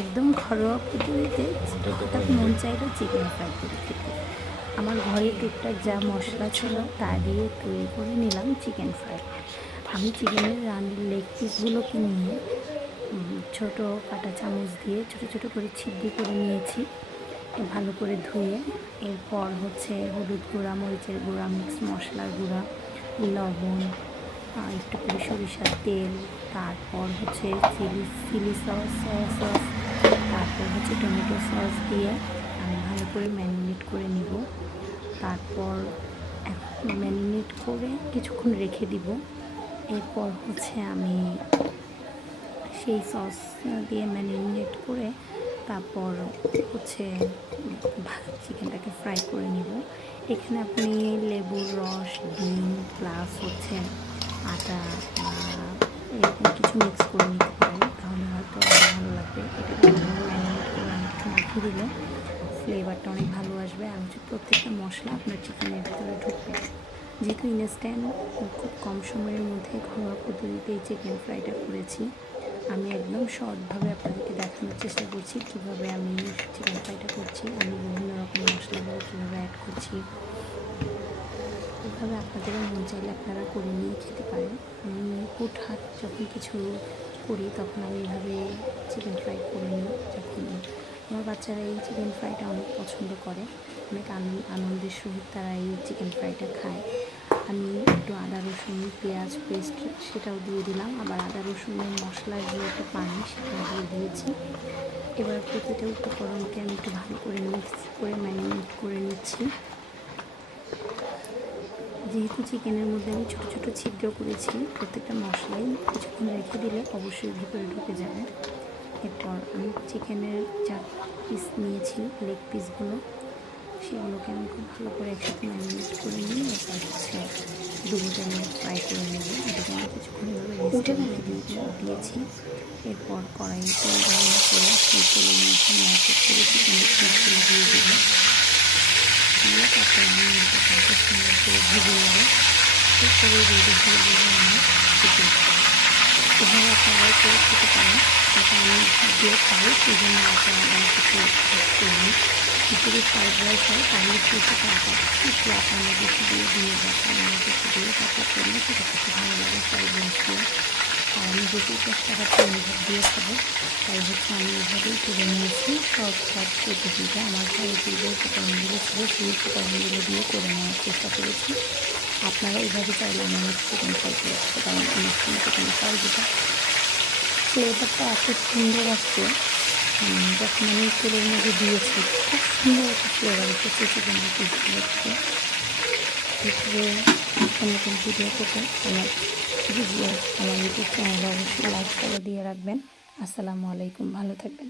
একদম ঘরোয়া পদ্ধতিতে হঠাৎ মন চাইলো চিকেন ফ্রাই করে খেতে। আমার ঘরে টুকটাক যা মশলা ছিল তা দিয়ে তৈরি করে নিলাম চিকেন ফ্রাই। আমি চিকেনের লেগ পিসগুলোকে নিয়ে ছোট কাঁটা চামচ দিয়ে ছোট ছোট করে ছিদ্র করে নিয়েছি ভালো করে ধুয়ে। এরপর হচ্ছে হলুদ গুঁড়া, মরিচের গুঁড়া, মিক্স মশলার গুঁড়া, লবণ, একটু করে সরিষার তেল, তারপর হচ্ছে চিলি সস, সয়া সস, তারপর হচ্ছে টমেটো সস দিয়ে আমি ভালো করে ম্যারিনেট করে নিব। তারপর ম্যারিনেট করে কিছুক্ষণ রেখে দিব। এরপর হচ্ছে আমি সেই সস দিয়ে ম্যারিনেট করে তারপর হচ্ছে চিকেনটাকে ফ্রাই করে নিব। এখানে আপনি লেবুর রস, ডিম প্লাস হচ্ছে আটা এরকম কিছু মিক্স করে নিতে পারেন, তাহলে হয়তো আরও ভালো লাগবে। এটাকে ম্যারিনেট করে অনেকক্ষণ রেখে দিলে ফ্লেভারটা অনেক ভালো আসবে আর হচ্ছে প্রত্যেকটা মশলা আপনার চিকেনের ভিতরে ঢুকবে। যেহেতু ইনস্ট্যান্ট খুব কম সময়ের মধ্যে ঘরোয়া পদ্ধতিতে এই চিকেন ফ্রাইটা করেছি, আমি একদম সহজভাবে আপনাদেরকে দেখানোর চেষ্টা করছি কীভাবে আমি চিকেন ফ্রাইটা করছি। আমি বিভিন্ন রকম মশলাগুলো কীভাবে অ্যাড করছি, এভাবে আপনাদেরও মন চাইলে আপনারা করে নিয়ে খেতে পারেন। আমি হুটহাট যখন কিছু করি তখন আমি এভাবে চিকেন ফ্রাই করে নিই। যখন আমার বাচ্চারা এই চিকেন ফ্রাইটা অনেক পছন্দ করে, অনেক আনন্দের সহিত তারা এই চিকেন ফ্রাইটা খায়। আমি একটু আদা রসুন পেঁয়াজ পেস্ট সেটাও দিয়ে দিলাম, আবার আদা রসুনের মশলার যে একটা পানি সেটাও দিয়েছি। এবার প্রতিটা উপকরণকে আমি একটু ভালো করে মিক্স করে ম্যারিনেট করে নিচ্ছি। যেহেতু চিকেনের মধ্যে আমি ছোটো ছোটো ছিদ্র করেছি, প্রত্যেকটা মশলাই কিছুক্ষণ রেখে দিলে অবশ্যই ভিতরে ঢুকে যাবে। এরপর আমি চিকেনের 4 পিস নিয়েছি, লেগ পিসগুলো, সেগুলোকে আমি খুব ভালো করে একসাথে ম্যারিনেট করে নিয়ে এরপর হচ্ছে ডুবো তেলে ফ্রাই করে নেব। এটাকে আমি কিছুক্ষণ দিয়েছি। এরপর কড়াইয়ে তেল গরম করে সেই তেলের মধ্যে ম্যারিনেট করে চিকেনের পিসগুলো দিয়ে দেবো। দিয়ে তারপর আমি এটাকে সুন্দর করে ভেজে নেব। এরপরে রেডি হয়ে যাবে আমার চিকেন ফ্রাই। এভাবে আপনারাও করে খেতে পারেন। এটা আমি দিয়ে খাই, সেই জন্য আপনারা কিছু করিনি। যদি ফ্রাইড রাইস হয় তাহলে কিছু পারবেন একটু আপনারা বেশি দিয়ে যাচ্ছেন, আমার কিছু দিয়ে তারপর করলে সেটা খেতে ভালো লাগে ফ্রাইড রাইস দিয়ে। আর আমি যেহেতু 10 টাকা অনুভব দিয়ে খাবো, তাই হচ্ছে আমি এভাবেই করে নিয়েছি। শর্টকাট পদ্ধতিতে আমার ঘরে যে উপকরণগুলো ছিল সেই উপকরণগুলো দিয়ে করে নেওয়ার চেষ্টা করেছি। আপনারা এইভাবে চাইলে আমার চিকেন ফ্রাই করে খেতে পারেন। চিকেন ফ্রাই যেটা ফ্লেভারটা এত সুন্দর আসছে, যখন আমি তেলের মধ্যে দিয়েছি খুব সুন্দর একটা ফ্লেভার এসেছে চিকেনের পিসগুলো থেকে। এরপরে নতুন ভিডিও পেতে আমার ইউটিউব চ্যানেলে অবশ্যই লাইক ফলো দিয়ে রাখবেন। আসসালামু আলাইকুম, ভালো থাকবেন।